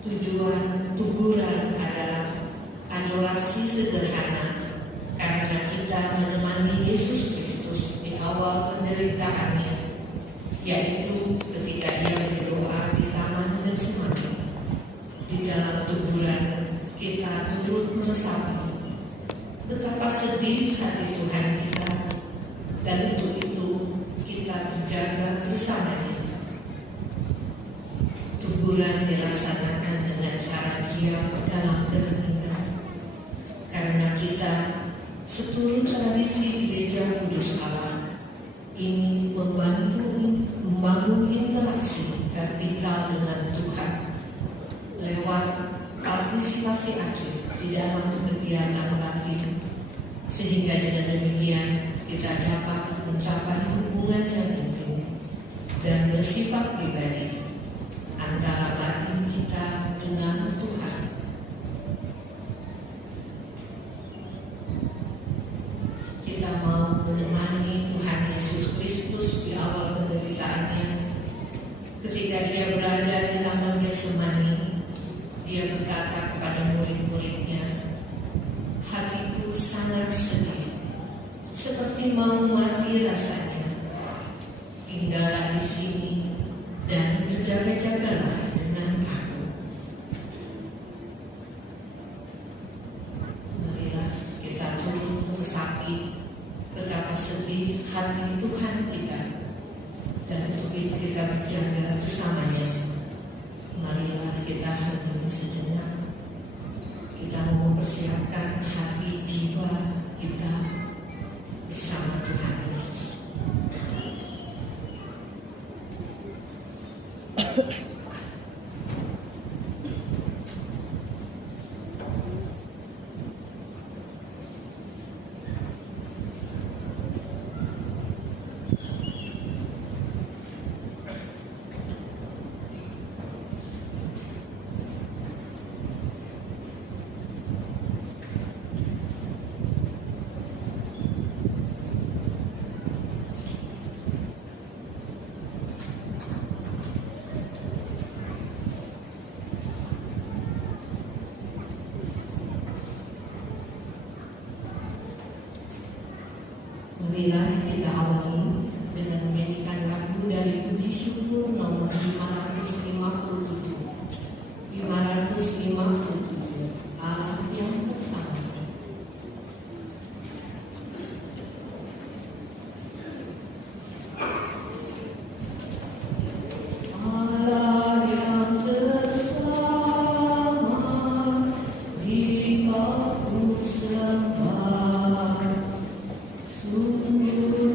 Tujuan tuburan adalah adorasi sederhana karena kita menemani Yesus Kristus di awal penderitaannya, yaitu ketika Ia berdoa di Taman Getsemani. Di dalam tuburan kita turut meresapi betapa sedih hati Tuhan kita, dan untuk itu kita berjaga bersamanya. Tuburan dilaksanakan dengan cara diam dalam keheningan, karena kita seturut tradisi Gereja Kudus Allah ini membangun interaksi vertikal dengan Tuhan lewat partisipasi aktif di dalam kegiatan batin, sehingga dengan demikian kita dapat mencapai hubungan yang intim dan bersifat pribadi antara batin kita dengan Tuhan. Kita mau menemani Tuhan Yesus Kristus di awal penderitaannya. Ketika Dia berada di Taman Getsemani, Dia berkata kepada murid-muridnya, "Hatiku sangat sedih, seperti mau mati rasanya. Tinggallah di sini dan berjaga-jagalah dengan aku." Marilah kita turut meresapi betapa sedih hati Tuhan kita, dan untuk itu kita berjaga bersamanya. Marilah kita hening sejenak. Kita mau mempersiapkan hati jiwa kita bersama Tuhan Yesus. Marilah kita awali dengan menyanyikan lagu dari Puji Syukur nomor 557. 557, Allah yang bersama. Allah yang bersama di bawah sembah, sungguh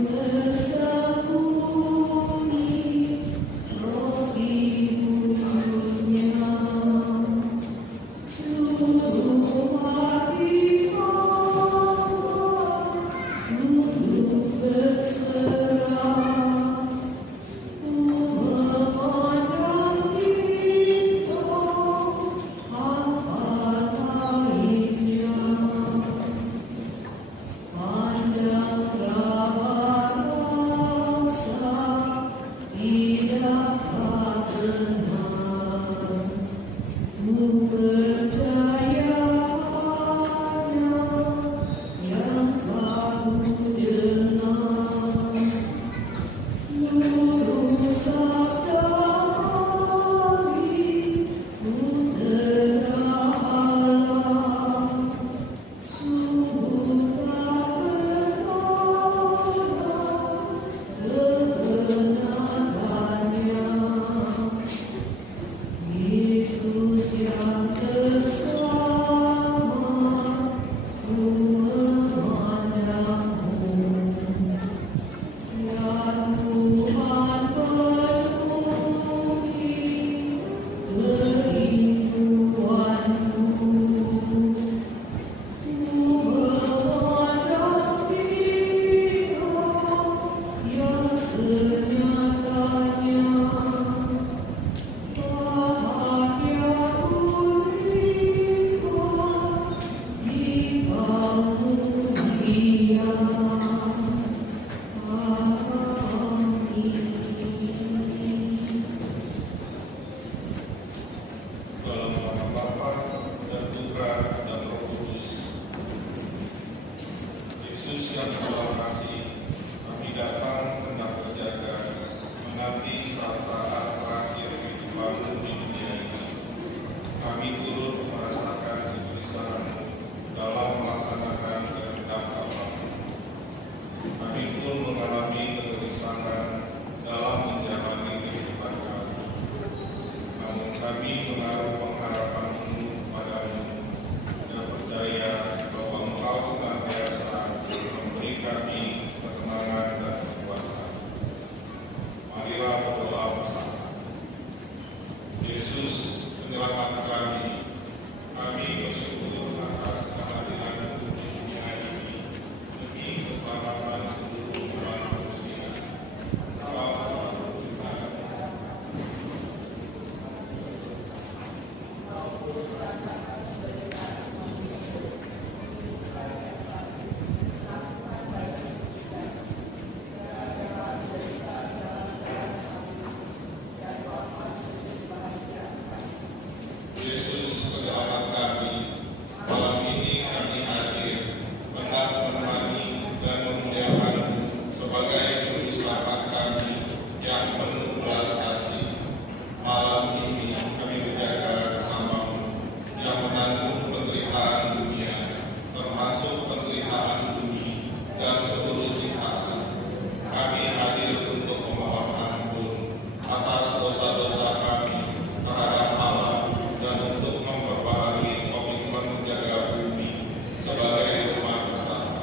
Malam ini kami menjaga bersamamu yang menanggung penderitaan dunia, termasuk penderitaan bumi dan seluruh ciptaan. Kami hadir untuk memohon ampun atas dosa-dosa kami terhadap alam dan untuk memperbaharui komitmen menjaga bumi sebagai rumah bersama.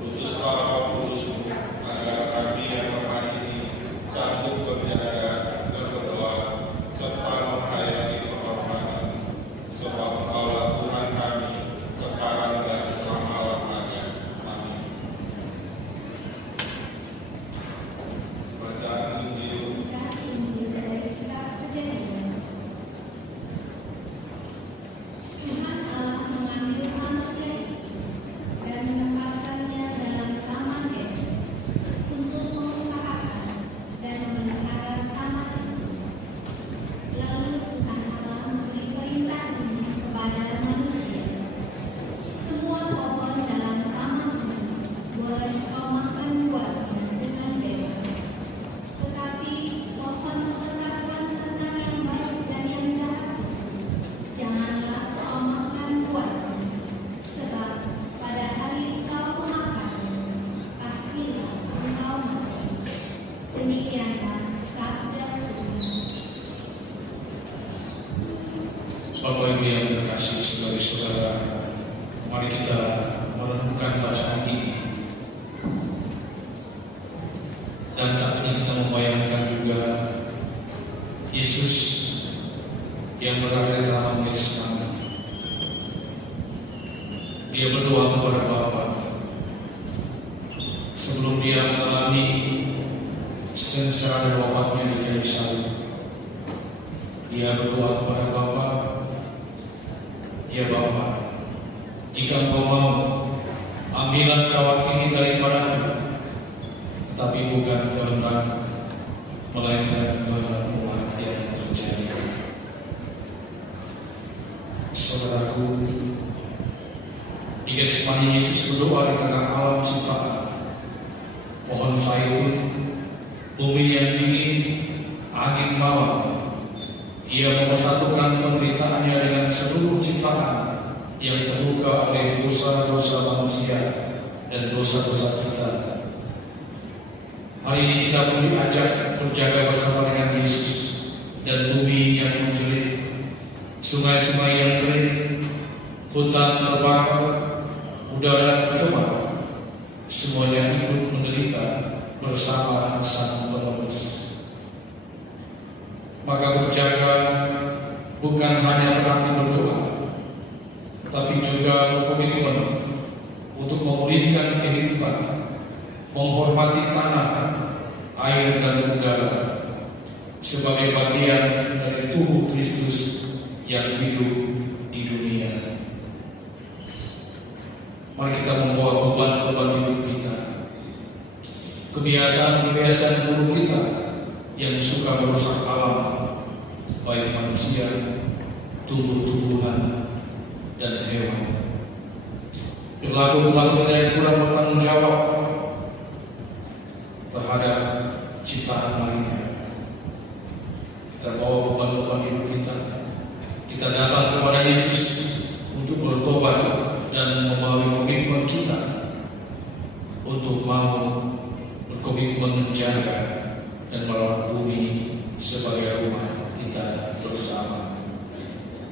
Khususlah Roh Kudus-Mu agar kami yang lemah ini sanggup berjaga dan berdoa serta menghayati penghormatan, sebab Engkaulah Tuhan kami sekarang dan selama-lamanya. Amin. Bacaan Injil. dari kitab Kejadian. Tuhan Allah mengambil manusia itu dan menempatkannya dalam taman Eden untuk mengusahakan dan memelihara taman itu. Lalu Tuhan Allah memberi perintah ini kepada manusia. Semua pohon dalam taman itu boleh kau makan buahnya dengan bebas. Tetapi pohon ketetapan tentang yang baik dan yang jahat itu, janganlah kau makan buahnya, sebab pada hari kau memakannya, pastilah engkau mati. Demikianlah sabda Tuhan. Bapak Ibu yang terkasih saudara-saudara, mari kita merenungkan bacaan ini. Dan saat ini kita membayangkan juga Yesus yang berada di dalam Getsemani. Dia berdoa kepada Bapa sebelum dia mengalami sengsara dan wafatnya di kayu salib. Dia berdoa kepada Bapa, "Ya Bapa, jika Engkau mau, ambillah cawan ini daripadaku, tapi bukan kehendakku, melainkan kehendakmu yang terjadi." Saudaraku, di Getsemani Yesus berdoa di tengah alam ciptaan, pohon zaitun, bumi yang dingin, angin malam. Ia mempersatukan penderitaannya dengan seluruh ciptaan yang terluka oleh dosa-dosa manusia dan dosa-dosa kita. Hari ini kita perlu diajak berjaga bersama dengan Yesus, dan bumi yang menjerit, sungai-sungai yang kering, hutan terbakar, udara tercemar, semuanya ikut menderita bersama Sang Penebus. Maka berjaga bukan hanya berarti berdoa, tapi juga berkomitmen untuk memulihkan kehidupan, menghormati tanah, air dan udara sebagai bagian dari tubuh Kristus yang hidup di dunia. Mari kita membawa beban-beban hidup kita, kebiasaan-kebiasaan buruk kita yang suka merusak alam, baik manusia, tumbuh-tumbuhan, dan hewan. Perilaku-perilaku kita yang kurang bertanggung jawab terhadap ciptaan lainnya. Kita bawa beban-beban hidup kita. Kita datang kepada Yesus untuk bertobat dan membawa komitmen kita untuk mau berkomitmen menjaga dan merawat bumi sebagai rumah kita bersama.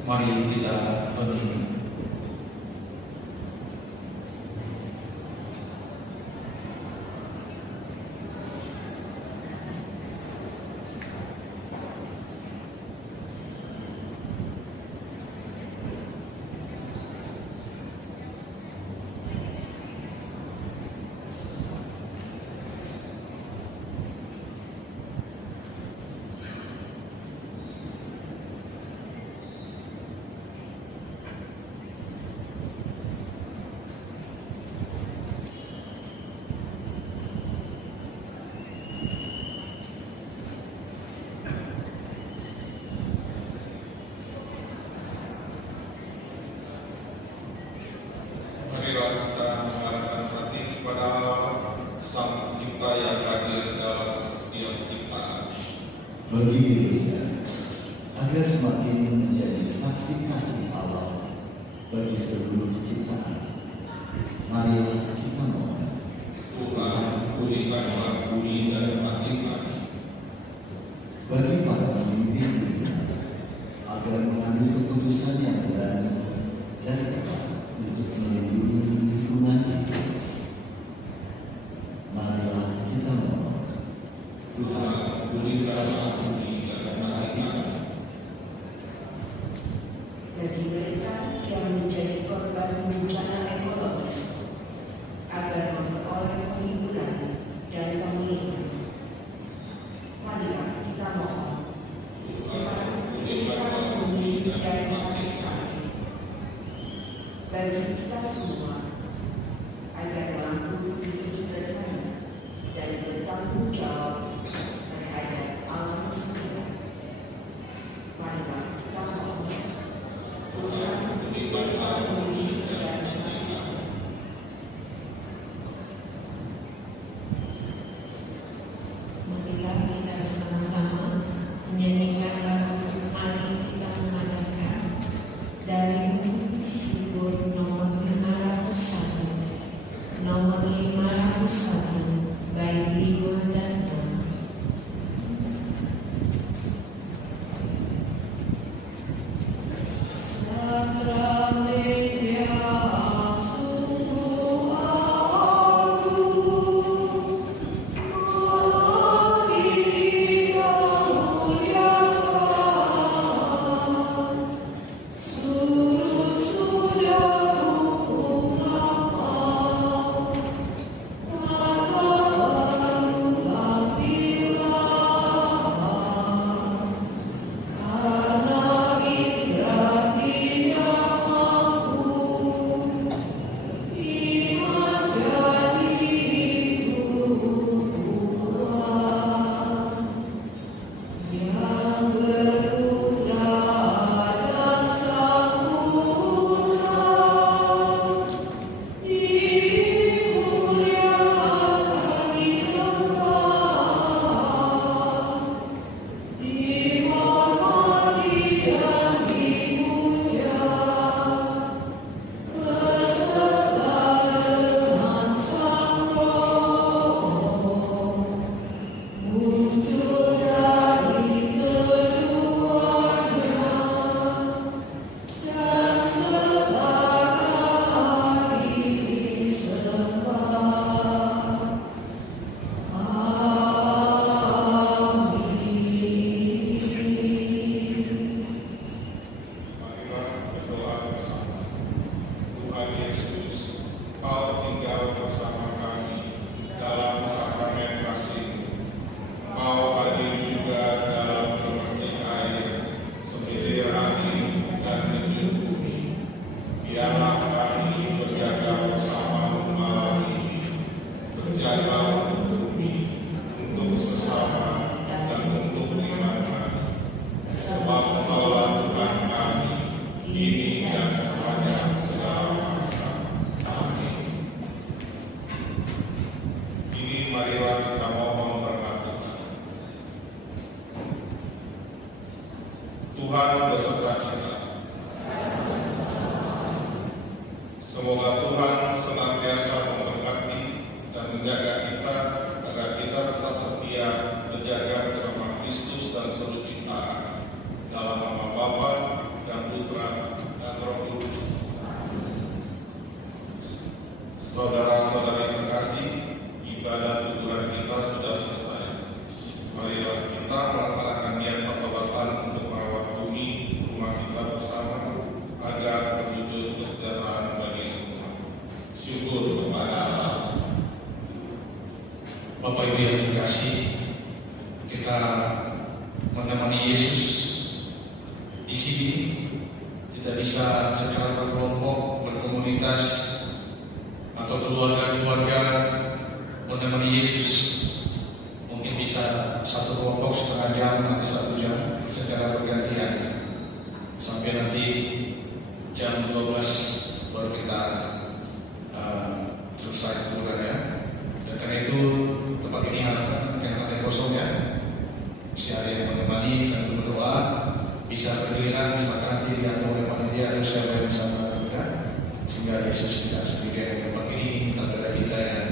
Mari kita hening. agar semakin menjadi saksi kasih Allah bagi seluruh ciptaan. Marilah kita mohon. Tuhan, pulihkanlah budi dan hati kami. Bagi para pemimpin dunia, agar mengambil keputusan yang berani dan tepat untuk melindungi lingkungan hidup. Marilah kita mohon. Tuhan, pulihkanlah budi dan hati kami. Bagi mereka yang menjadi korban bencana ekologis, agar memperoleh penghiburan dan pemulihan. Marilah kita mohon. Tuhan, pulihkanlah budi dan hati kami. Bagi kita semua, agar mampu hidup sederhana dan bertanggung jawab terhadap alam semesta. Marilah kita mohon. Tuhan, pulihkanlah budi dan hati kami. Marilah kita bersama-sama menyanyikan lagu "Mari Kita Mengadakan" dari buku puji syukur nomor 501. Nomor 501, bait 5 dan 6. Sakramedia sungguh agung, mari kita muliakan. Surut sudah hukum lapang, kata baru lampiran. Karena indra tidak mampu, iman jadi tumpuan yang berputra dan sang putra dimuliakan, disembah, dihormati dan dipuja, beserta dengan sang Roh, muncul dari keduanya, dan setara disembah. Amin. Marilah berdoa bersama. Tuhan Yesus, Kau tinggal bersama kami dalam sakramen kasih-Mu. Kau hadir juga dalam pemetik air, semilir angin, dan denyut bumi. Biarlah kami berjaga bersama malam ini, berjaga untuk bumi, untuk sesama, dan untuk iman kami. Sebab Engkaulah Tuhan kami, kini dan sepanjang segala masa. Amin. Kini marilah kita mohon berkat Tuhan. Tuhan beserta kita. Semoga Tuhan senantiasa memberkati dan menjaga kita agar kita tetap setia berjaga bersama Kristus dan seluruh ciptaan. Dalam nama Bapa dan Putra dan Roh Kudus. Saudara-saudari terkasih, ibadah tuturan kita sudah selesai. Marilah kita melaksanakan niat pertobatan untuk merawat bumi rumah kita bersama agar terwujud kesejahteraan bagi semua. Syukur kepada Allah. Bapak Ibu yang terkasih, kita menemani Yesus di sini. Kita bisa secara berkelompok, berkomunitas, atau keluarga-keluarga menemani Yesus. Mungkin bisa satu kelompok setengah jam atau 1 jam secara bergantian sampai nanti jam 12 baru kita selesai keluarnya. Dan karena itu tempat ini harapan karena ada kosong ya. Si ada yang menemani sambil berdoa bisa bergiliran silakan nanti diatur oleh panitia atau siapa yang bisa melakukan, sehingga Yesus tidak sendirian di tempat ini, tanda kita yang